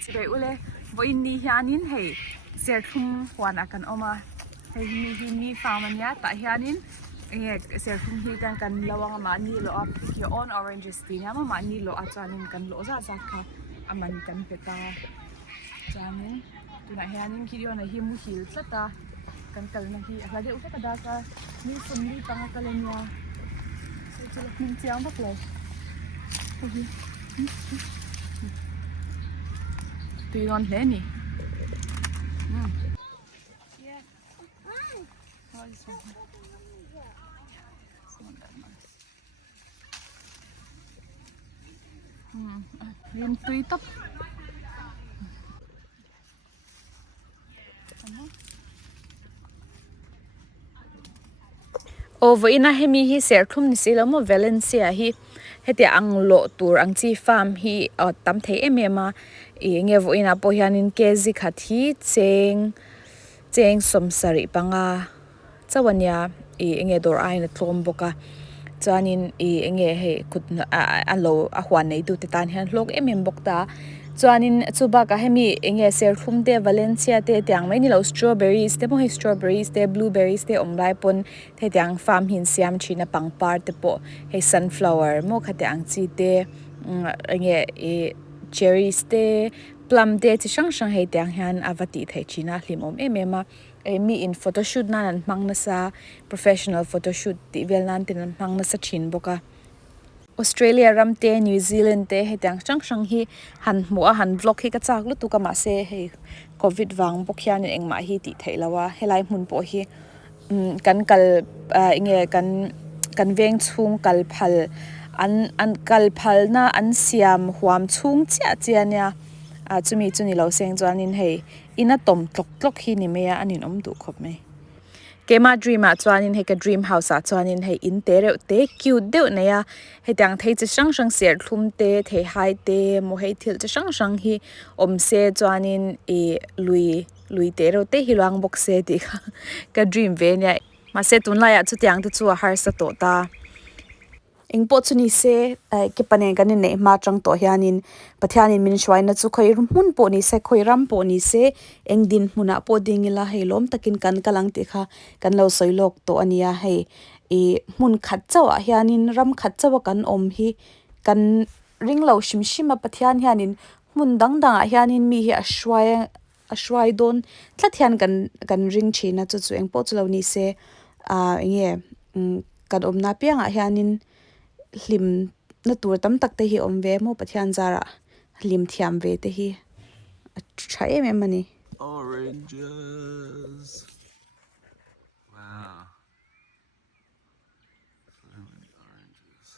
today ule voin ni hianin hei serthum huan akan oma hei ni farmania ta hianin nge serthum hi kan lawang ma ni lo up your own oranges ti nya ma ni lo a chanin kan lo za za kha aman kan peta chanin tuna hianin ki na hi mu hil chata kan kal na hi lage uta kada ka ni sumri tanga kalenya so chila min chiang bak le hi tùy ngon thế nhỉ? Riêng tùy tóc. Với na hemi hi ser thum ni sila mo Valencia hi heti ang lo tur ang chi farm hi tam thei emema nge vo ina po hianin kezi khathi cheng somsari panga chawanya nge dor aina tlom boka chanin nge he khut alo a hwan nei du te tan hian hlok emem bokta chuanin chuba ka hemi nge ser thum te Valencia te tiang mai ni lo strawberries te mo he strawberries te blueberries te omlai pon te tiang farm hin siam china pangpar te po he sunflower mo khate ang chi te nge cherries te plum te chi sang he tiang hian avati thei china hlimom emema mi in photoshoot nan mangna sa professional photoshoot ti vel nan tin mangna sa chin boka Australia ramte New Zealand te hetang chang hi han hmu han vlog hi ka chak lu tu ka ma se he covid wang bokhian engma hi ti theilawa helai hmun po hi kan kal nge kan veng chung kal phal an kal phal na an siam huam chung chia nya chumi lo seng chuanin hei ina tom tlok hi ni meya anin om du khop me Kema dream a chuanin he ka dream house a chuanin he in te cute deuh neya he tang thei chi sang ser thlum te thei hai te mo hei thil chi sang hi om se chuanin lui te ro te hilwang bok se ti ka dream ve nya ma se tun la ya chu tiang te chu a har sa to ta ingpo chuni se ke pane kan ne ma chang to hianin pathianin min shwaina chu khoi mun po ni se khoi ram po ni se engdin huna po dingila heilom takin kan kalang ti kha kan lo soilok to ania hei mun khat chawa hianin ram khat chawa kan om hi kan ringlo shimshima pathian hianin mun dang a hianin mi hi ashwai don tlathian kan ring china chu engpo chulo ni se nge kan om na pianga hianin hlim na tur tam tak te hi om ve mo pathian zara hlim thiam ve te hi tha em mani oranges. Wow. So many oranges.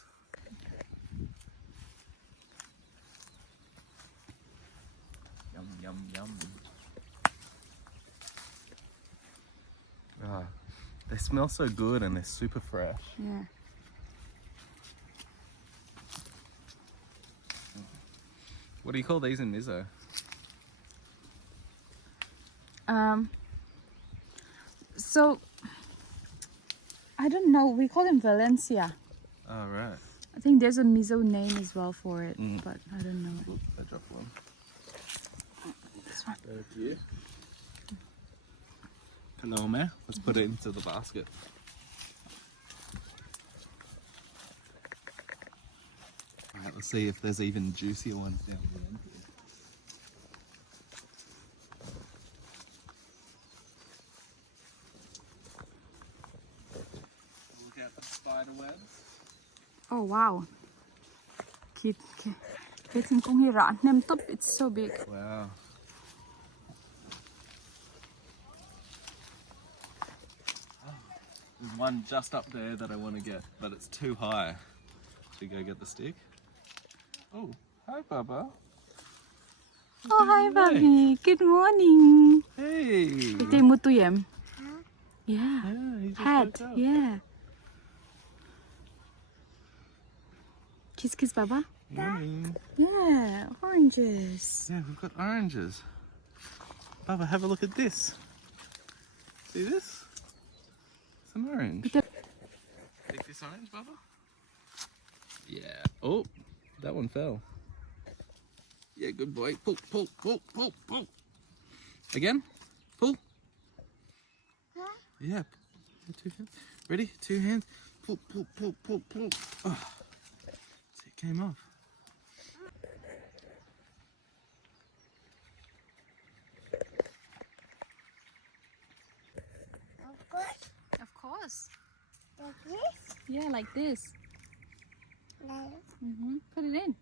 Yum. They smell so good and they're super fresh. yeah What do you call these in Mizo? so I don't know, we call him Valencia. Oh, right. I think there's a Mizo name as well for it, but I don't know. Oops, I dropped one. This one. Thank you. Kalome. Let's put it into the basket. Alright, let's see if there's even juicier ones down the end here. Look out the spider webs. Oh wow, Kitin kong hira nem top, it's so big. Wow. There's one just up there that I want to get, but it's too high. Should we go get the stick? Oh, hi, Baba. Oh hi Bobby, good morning. Hey. Ite mutuyem. Yeah. Yeah, he just Hat. woke up. Yeah. Kiss Baba. Morning. Yeah, oranges. Yeah, we've got oranges. Baba, have a look at this. See this? It's an orange. Take this orange, Baba. Yeah. Oh, that one fell. Yeah, good boy. Pull, pull, pull, pull, pull. Again. Pull. Yeah. 2 hands. Ready? 2 hands. Pull, pull, pull, pull, pull. Oh. See, it came off. Of course. Like this? Yeah, like this. Put it in.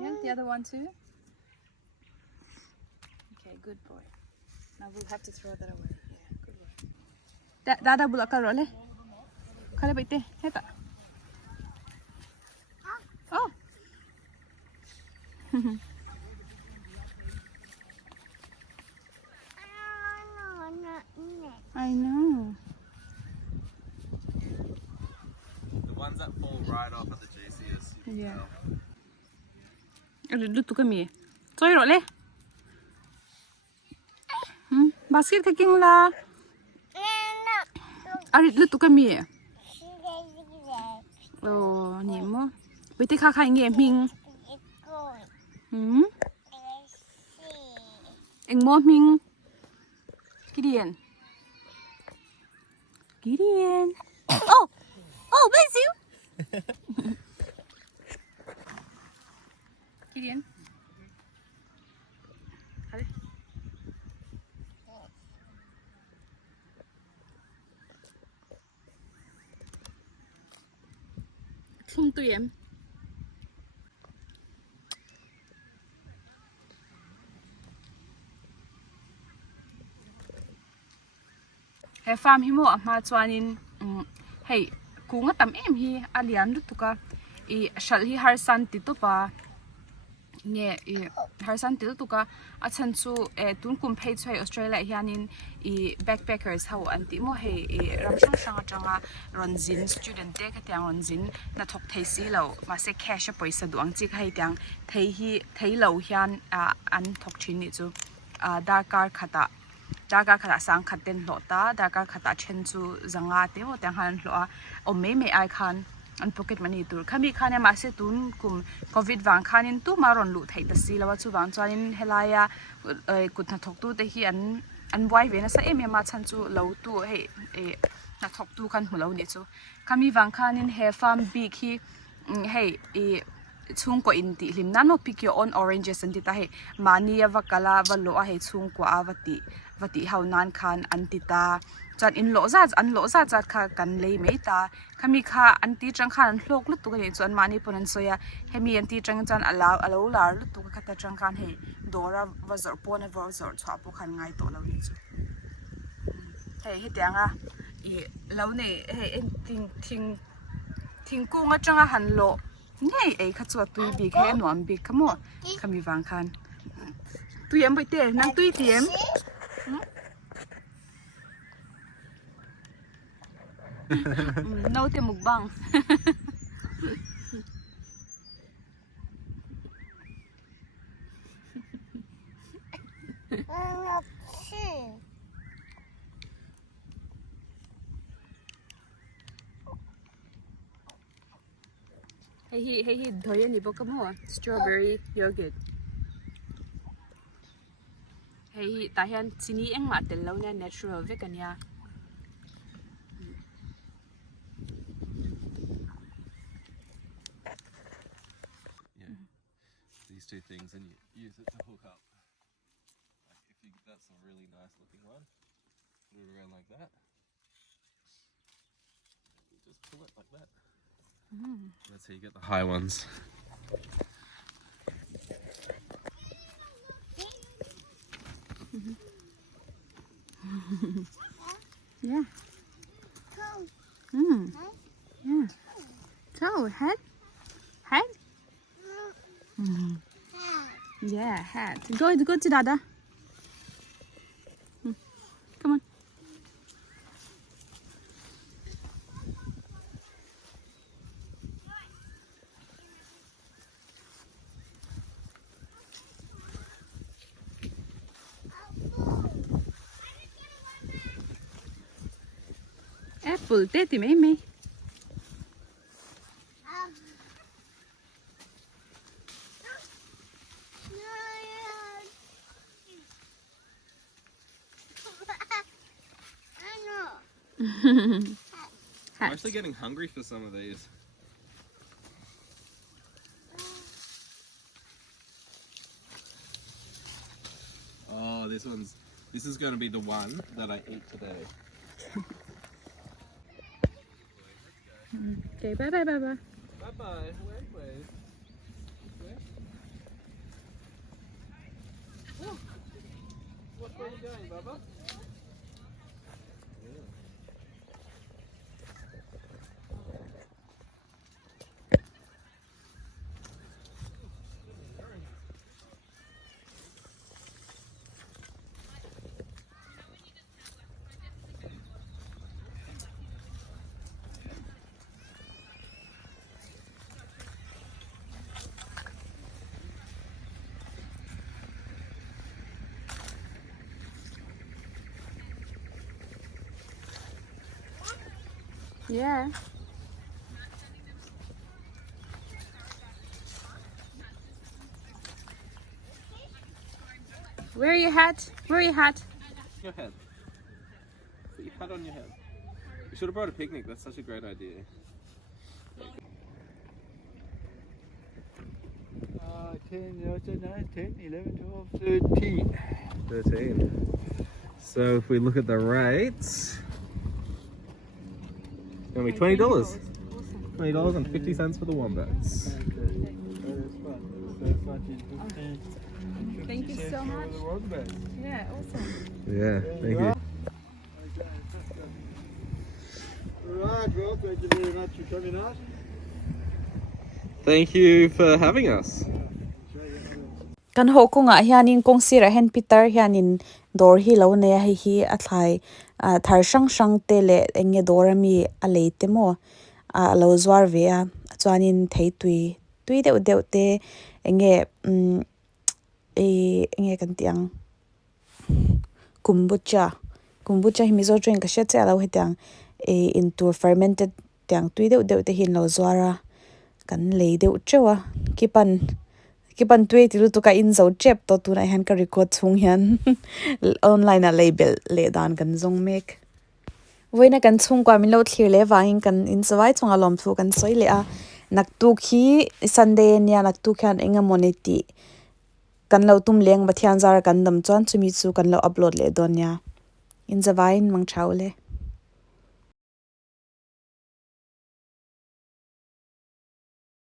Yeah, the other one too. Okay, good boy. Now we'll have to throw that away. Yeah, good boy. Dada bulak ka role. Kale baite. Heta. Oh. I know. The ones that fall right off are the juiciest. Yeah. Lu tu kami. Toy role. Basket kaking la. Ari lu tu kami. Oh, ni mo. Baite kha khai nge ming. Eng mo ming. Gideon. Gideon. Oh! Oh, bless you! Gideon. Hadi. Thum tu yem. He farm hi mo ma chuanin hey kunga tam em hi alian lu tuka I shal hi har san ti to pa nge har san ti tuka a chan chu tun kum phei chhai Australia hianin backpackers how anti mo hey ram sang sang atanga ronjin student te ka tyang ronjin na thok thei si lo ma se cash paisa duang chi khai tyang thei lo hian an thok thin ni chu darkar khata sang khaten hlota darkar khata chen chu zanga te mo tyang han hloa o me ai khan an pocket money tur khami khane ma se tun kum covid wang khanin tu maron lu thei ta si lawa chu wang chuanin helaya kutna thok tu te hi an boy ve na sa em ma chan chu lo tu he na thok tu khan mulo ni chu khami wang khanin he farm big hi hey chung ko in ti lim nan mo pick your own oranges and ta he mani avakala valo a he chung ko avati hau nan khan antita chan in lo za chat kha kan lei mai ta khami kha anti chang khan hlok lu tu ni chon mani ponan soya hemi anti chang chan alo lar lu tu kha ta chang khan he dora wazor pona wazor chwa po khan ngai to lo ni chu he tianga lo ne he ting ku nga changa han lo nei ei kha chu tui bi khe nuam bi khamo khami wang khan tu yam bai te nang tui tiam no te mukbang hey doya ni boka mo strawberry yogurt hey ta hian chini eng ma tel lo na natural vegan ya These two things, and you use it to hook up. Like that's a really nice looking one. Put it around like that. You just pull it like that. That's how you get the high ones. Yeah. Yeah. Toe, head. Yeah, hat. Go to Dada. Come on. Apple, teti me. I'm actually getting hungry for some of these. Oh, this is going to be the one that I eat today. Okay, bye bye bye bye. Bye bye. Wait, wait. Oh. Where are you going, Baba? Yeah. Where are you at? Where are you at? Your head. Put your hat on your head. We should have brought a picnic. That's such a great idea. 10, 11, 12, 13. 13. So if we look at the rates, it's going to be $20. $20.50 for the wombats. Thank you so much. Yeah, awesome. Yeah, thank you. Right, well, thank you very much for coming out. Thank you for having us. Kan ho ko nga hianin kong sira hen Peter hianin dor hi lo ne hi atlai thar sang sang te le enge dorami a leite mo a lo zwar ve a chuanin thei tui deuh te enge enge kan tiang kombucha hi mizo drink ka shet cha lo hetang into fermented tiang tui deuh te hin lo zwara kan lei deuh chewa kipan tui ti lu to ka in zo chep to tu na han ka record chung hian online a label le dan kan zong mek voina kan chung kwa min lo thlir le wangin kan in zawai chunga lom thu kan soi le a nak tu khi Sunday nia nak tu khan enga moneti kan lo tum leng bathian zar kan dam chuan chumi chu kan lo upload le don nia in zawai in mang thau le